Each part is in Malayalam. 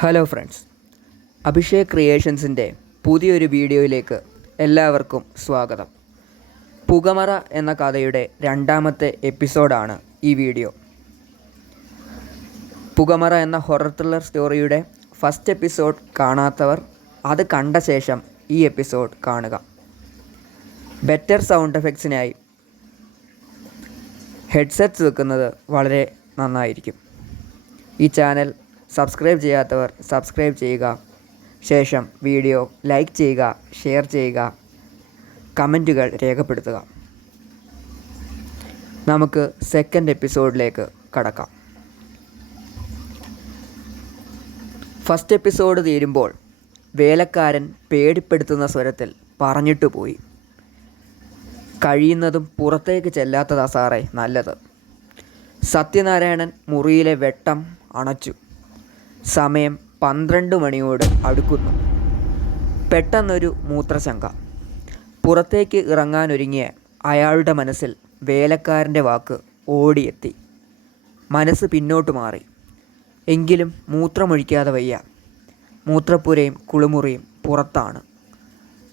ഹലോ ഫ്രണ്ട്സ് അഭിഷേക് ക്രിയേഷൻസിന്റെ പുതിയൊരു വീഡിയോയിലേക്ക് എല്ലാവർക്കും സ്വാഗതം. പുകമറ എന്ന കഥയുടെ രണ്ടാമത്തെ എപ്പിസോഡാണ് ഈ വീഡിയോ. പുകമറ എന്ന ഹൊറർ ത്രില്ലർ സ്റ്റോറിയുടെ ഫസ്റ്റ് എപ്പിസോഡ് കാണാത്തവർ അത് കണ്ട ശേഷം ഈ എപ്പിസോഡ് കാണുക. ബെറ്റർ സൗണ്ട് എഫക്ട്സിനായി ഹെഡ്സെറ്റ്സ് വെക്കുന്നത് വളരെ നന്നായിരിക്കും. ഈ ചാനൽ സബ്സ്ക്രൈബ് ചെയ്യാത്തവർ സബ്സ്ക്രൈബ് ചെയ്യുക. ശേഷം വീഡിയോ ലൈക്ക് ചെയ്യുക ഷെയർ ചെയ്യുക കമന്റുകൾ രേഖപ്പെടുത്തുക. നമുക്ക് സെക്കൻഡ് എപ്പിസോഡിലേക്ക് കടക്കാം. ഫസ്റ്റ് എപ്പിസോഡ് തീരുമ്പോൾ വേലക്കാരൻ പേടിപ്പെടുത്തുന്ന സ്വരത്തിൽ പറഞ്ഞിട്ട് പോയി. കഴിയുന്നതും പുറത്തേക്ക് ചെല്ലാത്തതാ സാറേ നല്ലത്. സത്യനാരായണൻ മുറിയിലെ വെട്ടം അണച്ചു. സമയം പന്ത്രണ്ട് മണിയോട് അടുക്കുന്നു. പെട്ടെന്നൊരു മൂത്രശങ്ക. പുറത്തേക്ക് ഇറങ്ങാനൊരുങ്ങിയ അയാളുടെ മനസ്സിൽ വേലക്കാരന്റെ വാക്ക് ഓടിയെത്തി. മനസ്സ് പിന്നോട്ട് മാറി. എങ്കിലും മൂത്രമൊഴിക്കാതെ വയ്യ. മൂത്രപ്പുരയും കുളിമുറിയും പുറത്താണ്.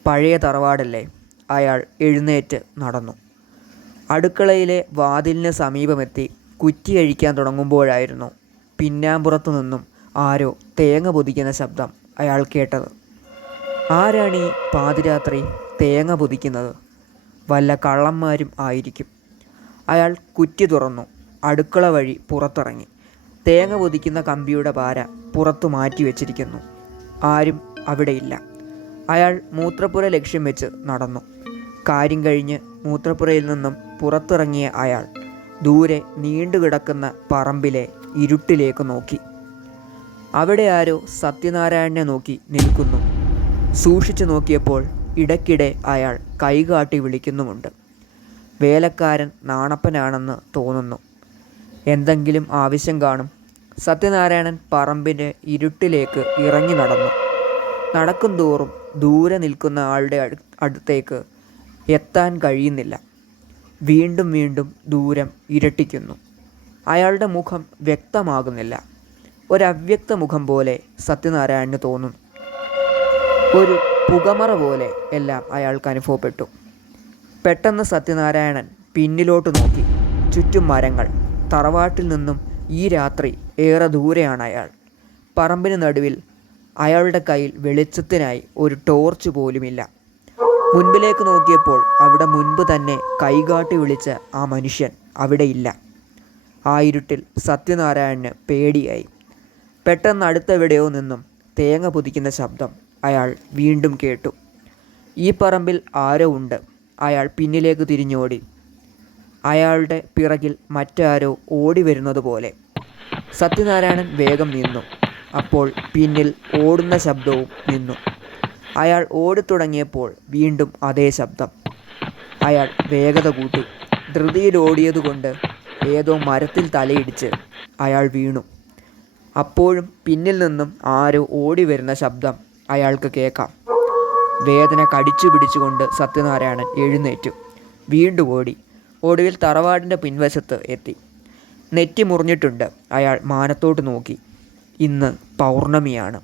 പഴയ തറവാടല്ലേ? അയാൾ എഴുന്നേറ്റ് നടന്നു. അടുക്കളയിലെ വാതിലിന് സമീപമെത്തി കുറ്റി കഴിക്കാൻ തുടങ്ങുമ്പോഴായിരുന്നു പിന്നാമ്പുറത്തു നിന്നും ആരോ തേങ്ങ പൊതിക്കുന്ന ശബ്ദം അയാൾ കേട്ടത്. ആരാണ് പാതിരാത്രി തേങ്ങ പൊതിക്കുന്നത്? വല്ല കള്ളന്മാരും ആയിരിക്കും. അയാൾ കുറ്റി തുറന്നു. അടുക്കള വഴി പുറത്തിറങ്ങി. തേങ്ങ പൊതിക്കുന്ന കമ്പിയുടെ പാര പുറത്തു മാറ്റി വെച്ചിരിക്കുന്നു. ആരും അവിടെയില്ല. അയാൾ മൂത്രപ്പുര ലക്ഷ്യം വെച്ച് നടന്നു. കാര്യം കഴിഞ്ഞ് മൂത്രപ്പുരയിൽ നിന്നും പുറത്തിറങ്ങിയ അയാൾ ദൂരെ നീണ്ടുകിടക്കുന്ന പറമ്പിലെ ഇരുട്ടിലേക്ക് നോക്കി. അവിടെ ആരോ സത്യനാരായണനെ നോക്കി നിൽക്കുന്നു. സൂക്ഷിച്ചു നോക്കിയപ്പോൾ ഇടയ്ക്കിടെ അയാൾ കൈകാട്ടി വിളിക്കുന്നുമുണ്ട്. വേലക്കാരൻ നാണപ്പനാണെന്ന് തോന്നുന്നു. എന്തെങ്കിലും ആവശ്യം കാണും. സത്യനാരായണൻ പറമ്പിന്റെ ഇരുട്ടിലേക്ക് ഇറങ്ങി നടന്നു. നടക്കും തോറും ദൂരെ നിൽക്കുന്ന ആളുടെ അടുത്തേക്ക് എത്താൻ കഴിയുന്നില്ല. വീണ്ടും വീണ്ടും ദൂരം ഇരട്ടിക്കുന്നു. അയാളുടെ മുഖം വ്യക്തമാകുന്നില്ല. ഒരവ്യക്ത മുഖം പോലെ സത്യനാരായണന് തോന്നും. ഒരു പുകമറ പോലെ എല്ലാം അയാൾക്ക് അനുഭവപ്പെട്ടു. പെട്ടെന്ന് സത്യനാരായണൻ പിന്നിലോട്ട് നോക്കി. ചുറ്റും മരങ്ങൾ. തറവാട്ടിൽ നിന്നും ഈ രാത്രി ഏറെ ദൂരെയാണ് അയാൾ. പറമ്പിന് നടുവിൽ അയാളുടെ കയ്യിൽ വെളിച്ചത്തിനായി ഒരു ടോർച്ച് പോലുമില്ല. മുൻപിലേക്ക് നോക്കിയപ്പോൾ അവിടെ മുൻപ് തന്നെ കൈകാട്ടി വിളിച്ച ആ മനുഷ്യൻ അവിടെയില്ല ആ ഇരുട്ടിൽ സത്യനാരായണന് പേടിയായി. പെട്ടെന്ന് അടുത്തെവിടെയോ നിന്നും തേങ്ങ പുതിക്കുന്ന ശബ്ദം അയാൾ വീണ്ടും കേട്ടു. ഈ പറമ്പിൽ ആരോ ഉണ്ട്. അയാൾ പിന്നിലേക്ക് തിരിഞ്ഞോടി. അയാളുടെ പിറകിൽ മറ്റാരോ ഓടി വരുന്നത് പോലെ. സത്യനാരായണൻ വേഗം നിന്നു. അപ്പോൾ പിന്നിൽ ഓടുന്ന ശബ്ദവും നിന്നു. അയാൾ ഓടിത്തുടങ്ങിയപ്പോൾ വീണ്ടും അതേ ശബ്ദം. അയാൾ വേഗത കൂട്ടി. ധൃതിയിൽ ഓടിയതുകൊണ്ട് ഏതോ മരത്തിൽ തലയിടിച്ച് അയാൾ വീണു. അപ്പോഴും പിന്നിൽ നിന്നും ആരോ ഓടി വരുന്ന ശബ്ദം അയാൾക്ക് കേൾക്കാം. വേദന കടിച്ചു പിടിച്ചുകൊണ്ട് സത്യനാരായണൻ എഴുന്നേറ്റു. വീണ്ടും ഓടി. ഒടുവിൽ തറവാടിന്റെ പിൻവശത്ത് എത്തി. നെറ്റി മുറിഞ്ഞിട്ടുണ്ട്. അയാൾ മാനത്തോട്ട് നോക്കി. ഇന്ന് പൗർണമിയാണ്.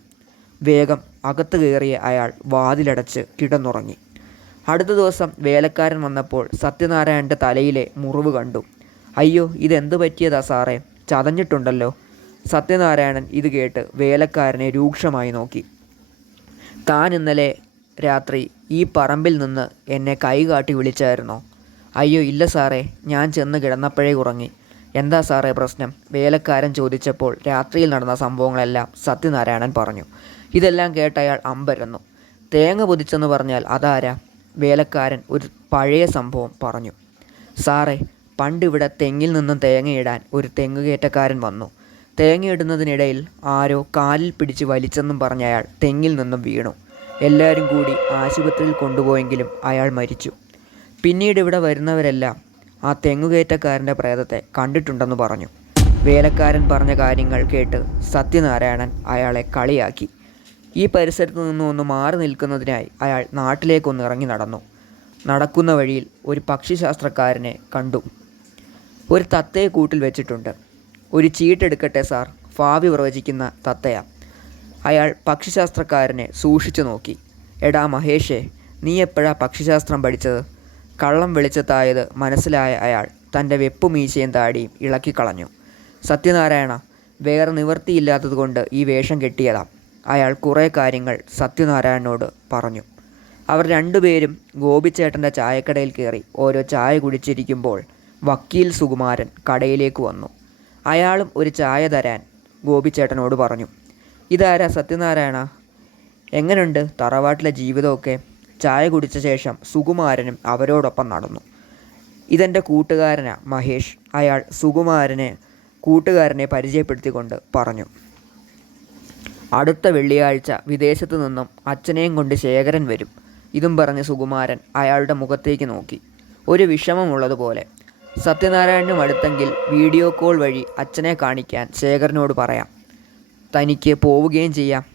വേഗം അകത്ത് കയറിയ അയാൾ വാതിലടച്ച് കിടന്നുറങ്ങി. അടുത്ത ദിവസം വേലക്കാരൻ വന്നപ്പോൾ സത്യനാരായണന്റെ തലയിലെ മുറിവ് കണ്ടു. അയ്യോ ഇതെന്ത് പറ്റിയതാ സാറേ? ചതഞ്ഞിട്ടുണ്ടല്ലോ. സത്യനാരായണൻ ഇത് കേട്ട് വേലക്കാരനെ രൂക്ഷമായി നോക്കി. താൻ ഇന്നലെ രാത്രി ഈ പറമ്പിൽ നിന്ന് എന്നെ കൈകാട്ടി വിളിച്ചായിരുന്നോ? അയ്യോ ഇല്ല സാറേ ഞാൻ ചെന്ന് കിടന്നപ്പോഴേ ഉറങ്ങി. എന്താ സാറേ പ്രശ്നം? വേലക്കാരൻ ചോദിച്ചപ്പോൾ രാത്രിയിൽ നടന്ന സംഭവങ്ങളെല്ലാം സത്യനാരായണൻ പറഞ്ഞു. ഇതെല്ലാം കേട്ട് അയാൾ അമ്പരന്നു. തേങ്ങ പൊതിച്ചെന്ന് പറഞ്ഞാൽ അതാരാ? വേലക്കാരൻ ഒരു പഴയ സംഭവം പറഞ്ഞു. സാറേ പണ്ടിവിടെ തെങ്ങിൽ നിന്നും തേങ്ങയിടാൻ ഒരു തെങ്ങുകയറ്റക്കാരൻ വന്നു. തേങ്ങയിടുന്നതിനിടയിൽ ആരോ കാലിൽ പിടിച്ച് വലിച്ചെന്നും പറഞ്ഞ അയാൾ തെങ്ങിൽ നിന്നും വീണു. എല്ലാവരും കൂടി ആശുപത്രിയിൽ കൊണ്ടുപോയെങ്കിലും അയാൾ മരിച്ചു. പിന്നീട് ഇവിടെ വരുന്നവരെല്ലാം ആ തെങ്ങുകയറ്റക്കാരന്റെ പ്രേതത്തെ കണ്ടിട്ടുണ്ടെന്ന് പറഞ്ഞു. വേലക്കാരൻ പറഞ്ഞ കാര്യങ്ങൾ കേട്ട് സത്യനാരായണൻ അയാളെ കളിയാക്കി. ഈ പരിസരത്തു ഒന്ന് മാറി നിൽക്കുന്നതിനായി അയാൾ നാട്ടിലേക്കൊന്ന് ഇറങ്ങി നടന്നു. നടക്കുന്ന വഴിയിൽ ഒരു പക്ഷിശാസ്ത്രക്കാരനെ കണ്ടു. ഒരു തത്തയെ കൂട്ടിൽ വെച്ചിട്ടുണ്ട്. ഒരു ചീട്ടെടുക്കട്ടെ സാർ. ഭാവി പ്രവചിക്കുന്ന തത്തയ. അയാൾ പക്ഷിശാസ്ത്രക്കാരനെ സൂക്ഷിച്ചു നോക്കി. എടാ മഹേഷേ നീ എപ്പോഴാ പക്ഷിശാസ്ത്രം പഠിച്ചത്? കള്ളം വെളിച്ചത്തായത് മനസ്സിലായ അയാൾ തന്റെ വെപ്പുമീശയും താടിയും ഇളക്കിക്കളഞ്ഞു സത്യനാരായണ വേറെ നിവൃത്തിയില്ലാത്തതുകൊണ്ട് ഈ വേഷം കെട്ടിയതാ. അയാൾ കുറേ കാര്യങ്ങൾ സത്യനാരായണനോട് പറഞ്ഞു. അവർ രണ്ടുപേരും ഗോപിച്ചേട്ടന്റെ ചായക്കടയിൽ കയറി ഓരോ ചായ കുടിച്ചിരിക്കുമ്പോൾ വക്കീൽ സുകുമാരൻ കടയിലേക്ക് വന്നു. അയാളും ഒരു ചായ തരാൻ ഗോപിച്ചേട്ടനോട് പറഞ്ഞു. ഇതാരാ സത്യനാരായണ? എങ്ങനെയുണ്ട് തറവാട്ടിലെ ജീവിതമൊക്കെ? ചായ കുടിച്ച ശേഷം സുകുമാരനും അവരോടൊപ്പം നടന്നു. ഇതെന്റെ കൂട്ടുകാരനാ മഹേഷ്. അയാൾ സുകുമാരനെ കൂട്ടുകാരനെ പരിചയപ്പെടുത്തിക്കൊണ്ട് പറഞ്ഞു. അടുത്ത വെള്ളിയാഴ്ച വിദേശത്തു നിന്നും അച്ഛനെയും കൊണ്ട് ശേഖരൻ വരും. ഇതും പറഞ്ഞ് സുകുമാരൻ അയാളുടെ മുഖത്തേക്ക് നോക്കി. ഒരു വിഷമമുള്ളതുപോലെ സത്യനാരായണനും അടുത്തെങ്കിൽ വീഡിയോ കോൾ വഴി അച്ഛനെ കാണിക്കാൻ ശേഖരനോട് പറയാം. തനിക്ക് പോവുകയും ചെയ്യാം.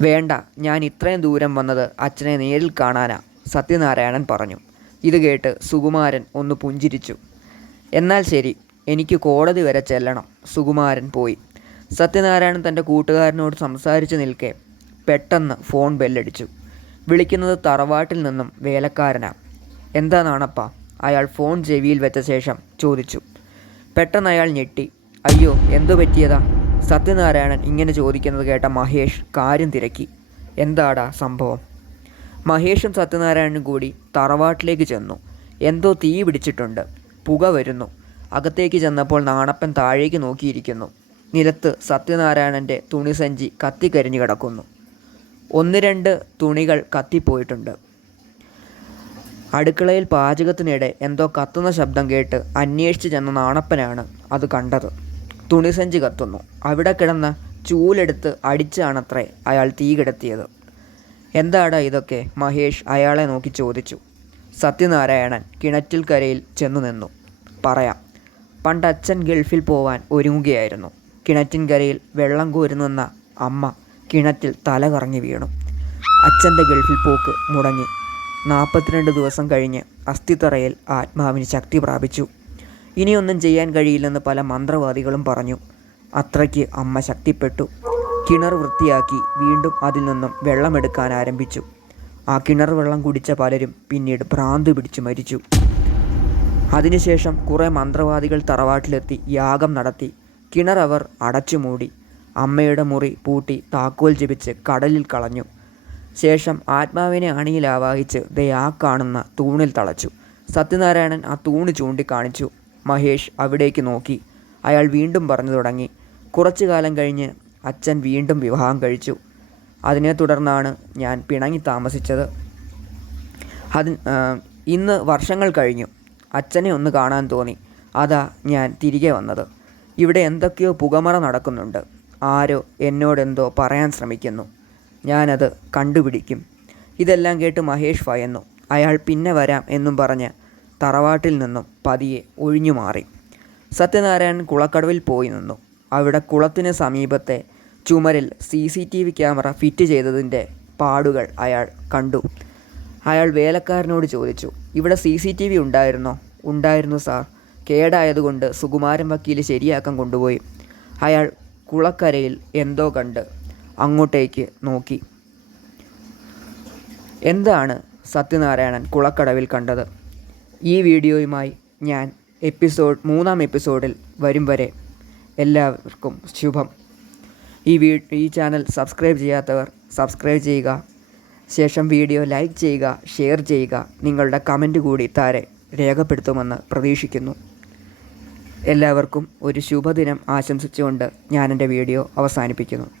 വേണ്ട ഞാൻ ഇത്രയും ദൂരം വന്നത് അച്ഛനെ നേരിൽ കാണാനാ സത്യനാരായണൻ പറഞ്ഞു. ഇത് കേട്ട് സുകുമാരൻ ഒന്ന് പുഞ്ചിരിച്ചു. എന്നാൽ ശരി എനിക്ക് കോടതി വരെ ചെല്ലണം. സുകുമാരൻ പോയി. സത്യനാരായണൻ തന്റെ കൂട്ടുകാരനോട് സംസാരിച്ച് നിൽക്കെ പെട്ടെന്ന് ഫോൺ ബെല്ലടിച്ചു. വിളിക്കുന്നത് തറവാട്ടിൽ നിന്നും വേലക്കാരനാണ് എന്താ നാണപ്പ? അയാൾ ഫോൺ ചെവിയിൽ വെച്ച ശേഷം ചോദിച്ചു. പെട്ടെന്ന് അയാൾ ഞെട്ടി. അയ്യോ എന്തു പറ്റിയതാ? സത്യനാരായണൻ ഇങ്ങനെ ചോദിക്കുന്നത് കേട്ട മഹേഷ് കാര്യം തിരക്കി. എന്താടാ സംഭവം? മഹേഷും സത്യനാരായണനും കൂടി തറവാട്ടിലേക്ക് ചെന്നു. എന്തോ തീ പിടിച്ചിട്ടുണ്ട്. പുക വരുന്നു. അകത്തേക്ക് ചെന്നപ്പോൾ നാണപ്പൻ താഴേക്ക് നോക്കിയിരിക്കുന്നു. നിലത്ത് സത്യനാരായണന്റെ തുണിസഞ്ചി കത്തിക്കരിഞ്ഞു കിടക്കുന്നു. ഒന്ന് രണ്ട് തുണികൾ കത്തിപ്പോയിട്ടുണ്ട്. അടുക്കളയിൽ പാചകത്തിനിടെ എന്തോ കത്തുന്ന ശബ്ദം കേട്ട് അന്വേഷിച്ചു ചെന്ന നാണപ്പനാണ് അത് കണ്ടത്. തുണിസഞ്ചി കത്തുന്നു. അവിടെ കിടന്ന ചൂലെടുത്ത് അടിച്ചാണത്രേ അയാൾ തീ കിടത്തിയത്. എന്താടാ ഇതൊക്കെ? മഹേഷ് അയാളെ നോക്കി ചോദിച്ചു. സത്യനാരായണൻ കിണറ്റിൽ കരയിൽ ചെന്നു നിന്നു. പറയാം. പണ്ട് അച്ഛൻ ഗൾഫിൽ പോവാൻ ഒരുങ്ങുകയായിരുന്നു. കിണറ്റിൻ കരയിൽ വെള്ളം കോരുന്ന അമ്മ കിണറ്റിൽ തല കറങ്ങി വീണു. അച്ഛന്റെ ഗൾഫിൽ പോക്ക് മുടങ്ങി. നാൽപ്പത്തിരണ്ട് ദിവസം കഴിഞ്ഞ് അസ്ഥിത്തറയിൽ ആത്മാവിന് ശക്തി പ്രാപിച്ചു. ഇനിയൊന്നും ചെയ്യാൻ കഴിയില്ലെന്ന് പല മന്ത്രവാദികളും പറഞ്ഞു. അത്രയ്ക്ക് അമ്മ ശക്തിപ്പെട്ടു. കിണർ വൃത്തിയാക്കി വീണ്ടും അതിൽ നിന്നും വെള്ളമെടുക്കാൻ ആരംഭിച്ചു. ആ കിണർ വെള്ളം കുടിച്ച പലരും പിന്നീട് ഭ്രാന്ത് പിടിച്ചു മരിച്ചു. അതിനുശേഷം കുറേ മന്ത്രവാദികൾ തറവാട്ടിലെത്തി യാഗം നടത്തി. കിണർ അവർ അടച്ചുമൂടി. അമ്മയുടെ മുറി പൂട്ടി താക്കോൽ ജപിച്ച് കടലിൽ കളഞ്ഞു. ശേഷം ആത്മാവിനെ അണിയിൽ ആവാഹിച്ച് ദേ ആ കാണുന്ന തൂണിൽ തളച്ചു. സത്യനാരായണൻ ആ തൂണ് ചൂണ്ടിക്കാണിച്ചു. മഹേഷ് അവിടേക്ക് നോക്കി. അയാൾ വീണ്ടും പറഞ്ഞു തുടങ്ങി. കുറച്ചു കാലം കഴിഞ്ഞ് അച്ഛൻ വീണ്ടും വിവാഹം കഴിച്ചു. അതിനെ തുടർന്നാണ് ഞാൻ പിണങ്ങി താമസിച്ചത്. അത് ഇന്ന് വർഷങ്ങൾ കഴിഞ്ഞു. അച്ഛനെ ഒന്ന് കാണാൻ തോന്നി. അതാ ഞാൻ തിരികെ വന്നത്. ഇവിടെ എന്തൊക്കെയോ പുകമറ നടക്കുന്നുണ്ട്. ആരോ എന്നോടെന്തോ പറയാൻ ശ്രമിക്കുന്നു. ഞാനത് കണ്ടുപിടിക്കും. ഇതെല്ലാം കേട്ട് മഹേഷ് ഭയന്നു. അയാൾ പിന്നെ വരാം എന്നും പറഞ്ഞ് തറവാട്ടിൽ നിന്നും പതിയെ ഒഴിഞ്ഞു മാറി സത്യനാരായണൻ കുളക്കടവിൽ പോയി നിന്നു. അവിടെ കുളത്തിന് സമീപത്തെ ചുമരിൽ C C T V camera fit ചെയ്തതിന്റെ പാടുകൾ അയാൾ കണ്ടു. അയാൾ വേലക്കാരനോട് ചോദിച്ചു ഇവിടെ സി സി ടി വി ഉണ്ടായിരുന്നോ? ഉണ്ടായിരുന്നു സാർ. കേടായതുകൊണ്ട് സുകുമാരൻ വക്കീൽ ശരിയാക്കാൻ കൊണ്ടുപോയി. അയാൾ കുളക്കരയിൽ എന്തോ കണ്ട് അങ്ങോട്ടേക്ക് നോക്കി. എന്താണ് സത്യനാരായണൻ കുളക്കടവിൽ കണ്ടത്? ഈ വീഡിയോയുമായി ഞാൻ എപ്പിസോഡ് മൂന്നാം എപ്പിസോഡിൽ വരും വരെ എല്ലാവർക്കും ശുഭം. ഈ വീ ഈ ചാനൽ സബ്സ്ക്രൈബ് ചെയ്യാത്തവർ സബ്സ്ക്രൈബ് ചെയ്യുക. ശേഷം വീഡിയോ ലൈക്ക് ചെയ്യുക ഷെയർ ചെയ്യുക. നിങ്ങളുടെ കമന്റ് കൂടി താരെ രേഖപ്പെടുത്തുമെന്ന് പ്രതീക്ഷിക്കുന്നു. എല്ലാവർക്കും ഒരു ശുഭദിനം ആശംസിച്ചുകൊണ്ട് ഞാൻ എന്റെ വീഡിയോ അവസാനിപ്പിക്കുന്നു.